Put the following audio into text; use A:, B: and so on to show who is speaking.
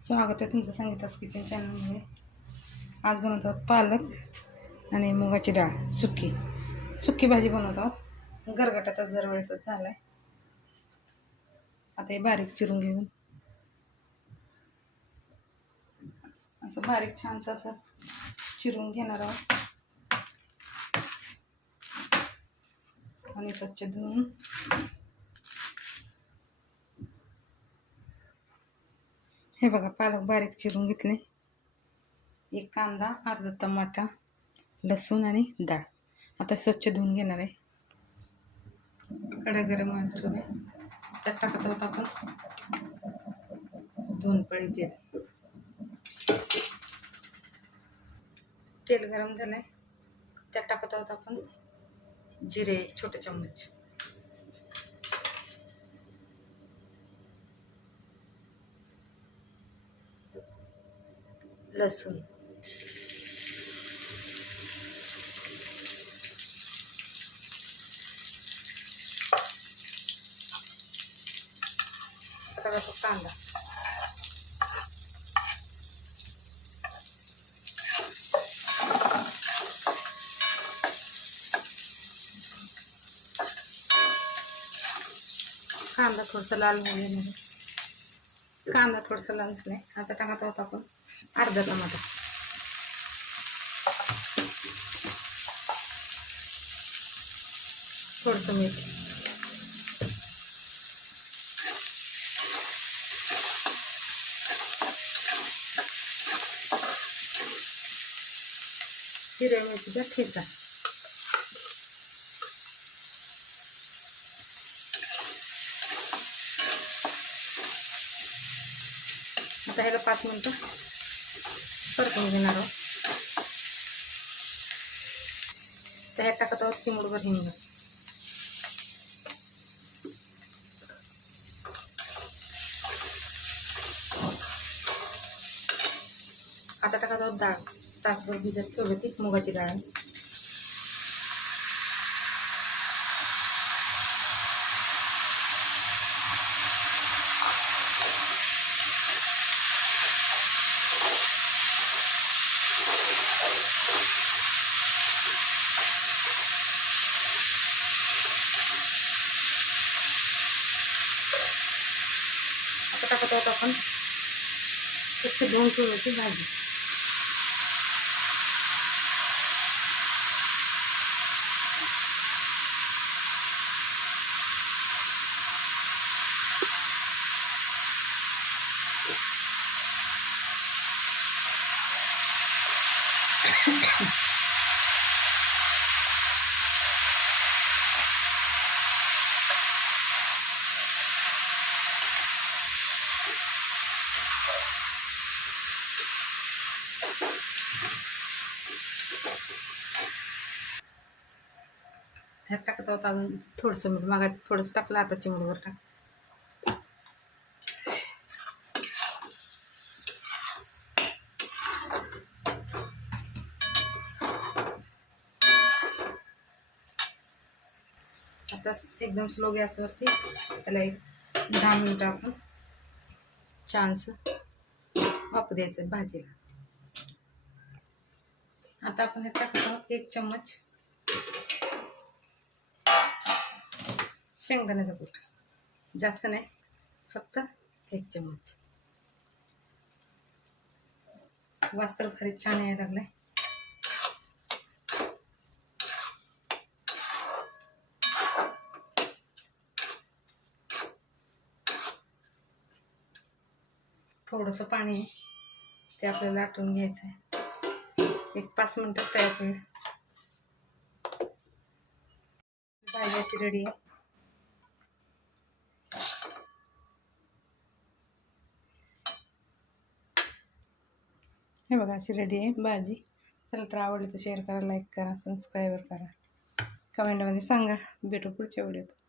A: स्वागत आहे तुमचं संगीतास किचन चॅनलमध्ये. आज बनवत आहोत पालक आणि मुगाची डाळ सुकी. सुकी भाजी बनवत आहोत. गरगटाचा दरवेळेसच झाला आहे आता हे बारीक चिरून घेऊन. असं बारीक छानसं असं चिरून घेणार आहोत. आणि स्वच्छ धुवून. हे बघा पालक बारीक चिरून घेतले. एक कांदा अर्धा टमाटा लसूण आणि डाळ. आता स्वच्छ धुवून घेणार आहे. कडा गरम ठेवले त्यात टाकत आहोत आपण दोन पळी तेल. तेल गरम झालं आहे त्यात टाकत आहोत आपण जिरे छोटे चम्मच. लसूण. आता कांदा. कांदा थोडंसं लाल होऊ कांदा थोडंसं लाल झालं आता टाकत आहोत आपण. अर्धा टमाटा थोडंसं मीठ. हिरव्या मिरचीचा ठेचा. आता ह्याला पाच मिनटं परतून घेणार आहोत तर ह्यात टाकत आहोत चिमुडभर हिंग. आता टाकत आहोत डाळ. तासभर भिजत ठेवली ती मुगाची डाळ. आता टाकत आहोत आपण स्वच्छ धुवून ठेवायची भाजी ह्यात टाकत आहोत अजून थोडंसं मीठ. मागा थोडंसं टाकलं आता चिमणीवर टाक. आता एकदम स्लो गॅसवरती त्याला एक दहा मिनटं आपण छानसं वापर द्यायचं भाजीला. आता आपण हे टाकत आहोत एक चम्मच शेंगदाण्याचा कूट. जास्त नाही फक्त एक चम्मच. वास्तर फारी छान यायला लागलाय. थोडंसं पाणी आहे ते आपल्याला आटवून घ्यायचं आहे. एक पाच मिनटात तयार होईल. भाजी अशी रेडी आहे. हे बघा अशी रेडी आहे भाजी. चला तर आवडली तर शेअर करा लाईक करा सबस्क्राईबर करा. कमेंटमध्ये सांगा भेटू पुढच्या व्हिडिओत